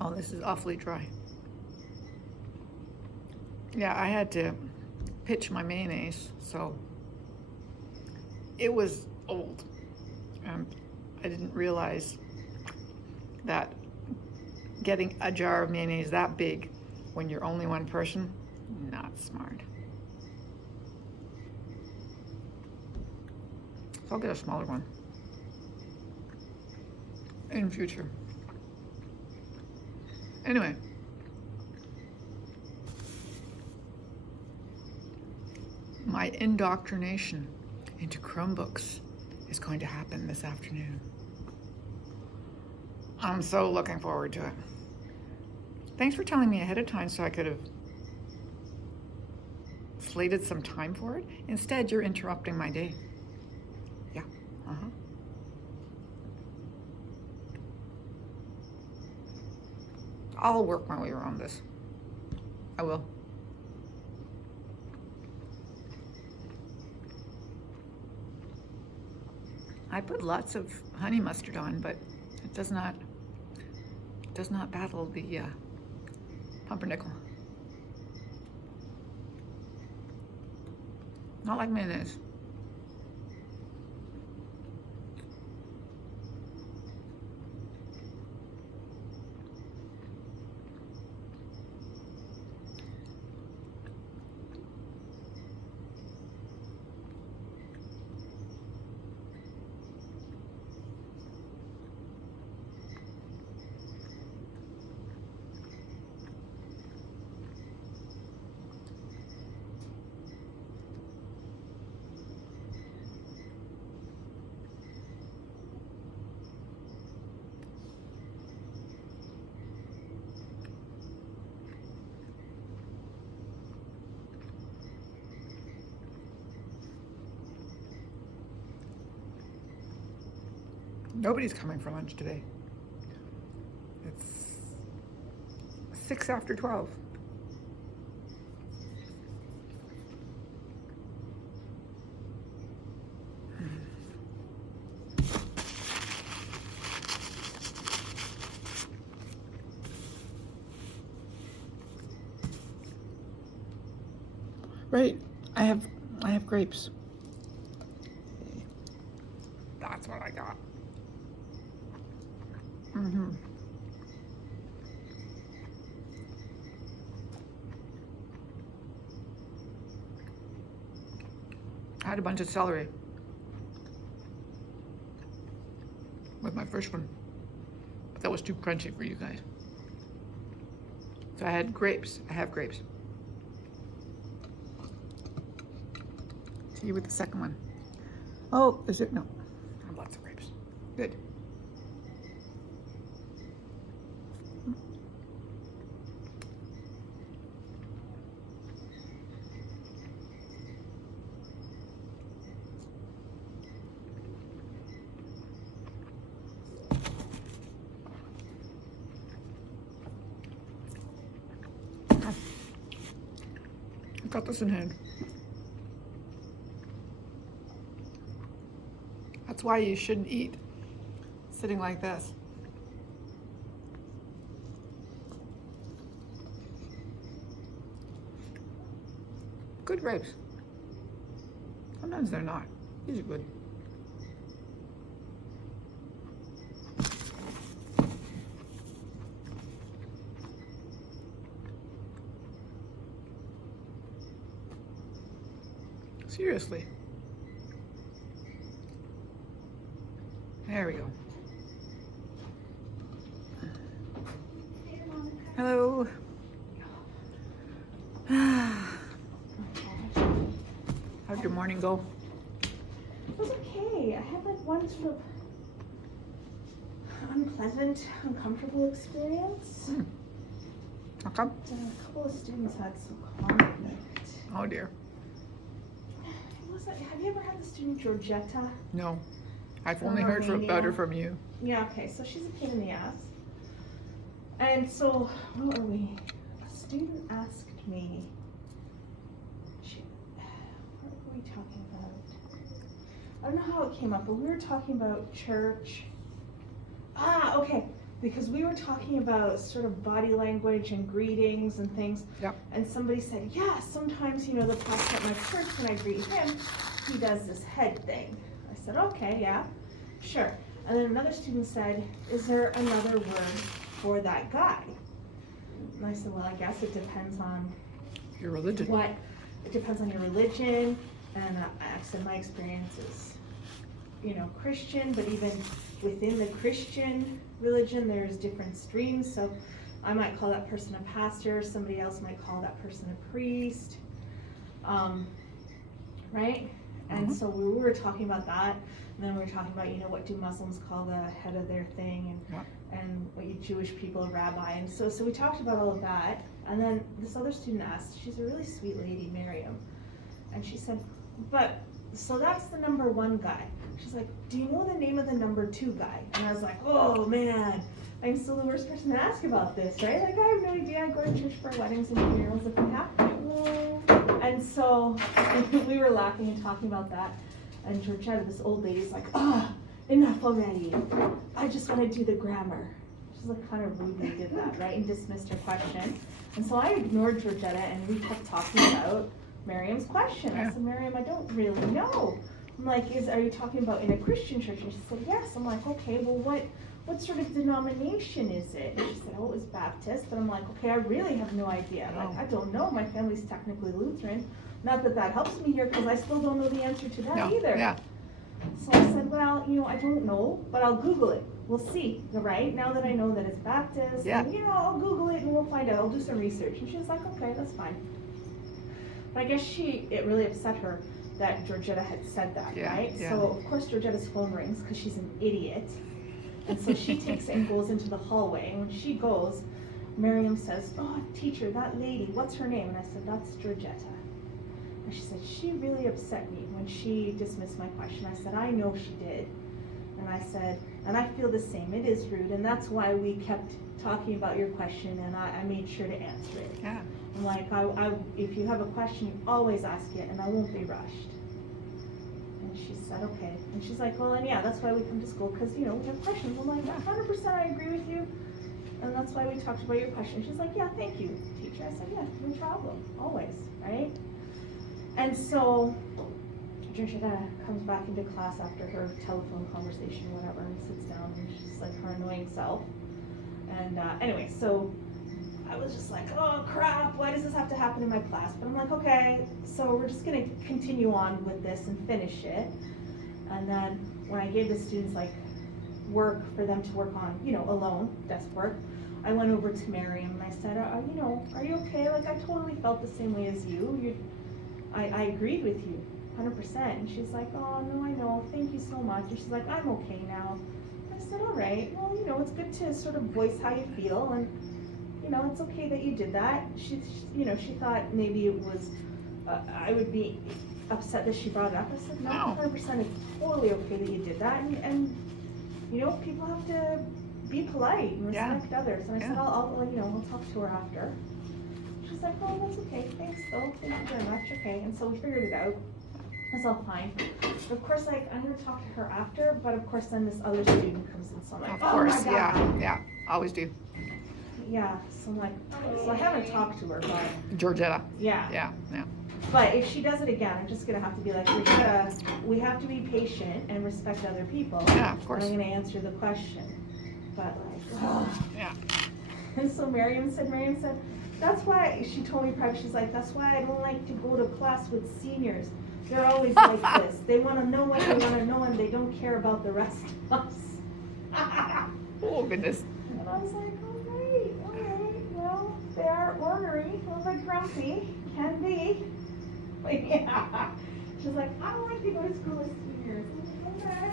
Oh, this is awfully dry. Yeah, I had to pitch my mayonnaise, so it was old. I didn't realize that getting a jar of mayonnaise that big when you're only one person, not smart. So I'll get a smaller one in future. Anyway, my indoctrination into Chromebooks is going to happen this afternoon. I'm so looking forward to it. Thanks for telling me ahead of time so I could have slated some time for it. Instead, you're interrupting my day. Yeah, I'll work my way around this. I will. I put lots of honey mustard on, but it does not battle the pumpernickel. Not like mayonnaise. Nobody's coming for lunch today. It's 6 after 12. Right, I have grapes. That's what I got. I had a bunch of celery with my first one, but that was too crunchy for you guys. So I had grapes. I have grapes. See you with the second one. Oh, is it? No. I have lots of grapes. Good. I've got this in hand. That's why you shouldn't eat sitting like this. Good grapes. Sometimes they're not. These are good. Seriously. There we go. Hello. How'd your morning go? It was okay. I had like one sort of unpleasant, uncomfortable experience. How come? A couple of students had some conflict. Oh dear. Have you ever had the student Georgetta? No. I've only heard about her from you. Yeah, okay, so she's a pain in the ass. And so, what were we? A student asked me, what were we talking about? I don't know how it came up, but we were talking about church. Okay. because we were talking about sort of body language and greetings and things. Yep. And somebody said, yeah, sometimes, you know, the pastor at my church, when I greet him, he does this head thing. I said, okay, yeah, sure. And then another student said, is there another word for that guy? And I said, well, I guess it depends on Your religion. it depends on your religion. And I said, my experience is, you know, Christian, but even within the Christian religion, there's different streams. So I might call that person a pastor, somebody else might call that person a priest, right? And so we were talking about that, and then we were talking about, you know, what do Muslims call the head of their thing, and what you Jewish people, a rabbi, and so we talked about all of that. And then this other student asked, she's a really sweet lady, Miriam, and she said, but, so that's the number 1 guy. She's like, do you know the name of the number 2 guy? And I was like, oh man, I'm still the worst person to ask about this, right? Like, I have no idea. I go to church for weddings and funerals if they happen. And so we were laughing and talking about that. And Georgetta, this old lady's like, enough already. I just want to do the grammar. She's like kind of rudely did that, right? And dismissed her question. And so I ignored Georgetta, and we kept talking about Miriam's question. I said, Miriam, I don't really know. I'm like, are you talking about in a Christian church? And she said, yes. I'm like, okay, well, what sort of denomination is it? And she said, oh, it was Baptist. But I'm like, okay, I really have no idea. Like, I don't know. My family's technically Lutheran. Not that that helps me here, because I still don't know the answer to that either. Yeah. So I said, well, you know, I don't know, but I'll Google it. We'll see, right? Now that I know that it's Baptist, and, you know, I'll Google it and we'll find out. I'll do some research. And she was like, okay, that's fine. But I guess it really upset her that Georgetta had said that, right? Yeah. So of course Georgetta's phone rings because she's an idiot. And so she takes it and goes into the hallway. And when she goes, Miriam says, oh, teacher, that lady, what's her name? And I said, that's Georgetta. And she said, she really upset me when she dismissed my question. I said, I know she did. And I said, and I feel the same. It is rude. And that's why we kept talking about your question, and I made sure to answer it. Yeah. I'm like, if you have a question, you always ask it, and I won't be rushed. And she said, okay. And she's like, well, and yeah, that's why we come to school, because, you know, we have questions. I'm like, 100% I agree with you. And that's why we talked about your question. She's like, yeah, thank you, teacher. I said, yeah, no problem, always, right? And so Georgetta comes back into class after her telephone conversation or whatever, and sits down, and she's like her annoying self. And anyway, so I was just like, oh crap, why does this have to happen in my class? But I'm like, okay, so we're just gonna continue on with this and finish it. And then when I gave the students like work for them to work on, you know, alone, desk work, I went over to Miriam and I said, you know, are you okay? Like, I totally felt the same way as you. I agreed with you, 100%. And she's like, oh no, I know, thank you so much. And she's like, I'm okay now. I said, all right, well, you know, it's good to sort of voice how you feel, and you know, it's okay that you did that. She you know, she thought maybe it was, I would be upset that she brought it up. I said, no, 100%, it's totally okay that you did that, and you know, people have to be polite and respect others. And I said, I'll you know, I'll talk to her after. She's like, oh, that's okay, thanks though, thank you very much, okay. And so we figured it out. It's all fine. But of course, like, I'm gonna talk to her after, but of course then this other student comes in, so I'm like, Of course, oh my God. yeah, always do. Yeah, so I'm like, so I haven't talked to her, but. Georgetta. Yeah. Yeah. But if she does it again, I'm just gonna have to be like, we have to be patient and respect other people. Yeah, of course. And I'm gonna answer the question. But like, oh. Yeah. And so Miriam said, that's why, she told me private, she's like, that's why I don't like to go to class with seniors. They're always like this. They wanna know what they wanna know, and they don't care about the rest of us. Oh, goodness. And I was like, all right, well, they are ornery, a little bit grumpy, can be. But yeah, she's like, I don't like to go to school with seniors. I'm like, okay.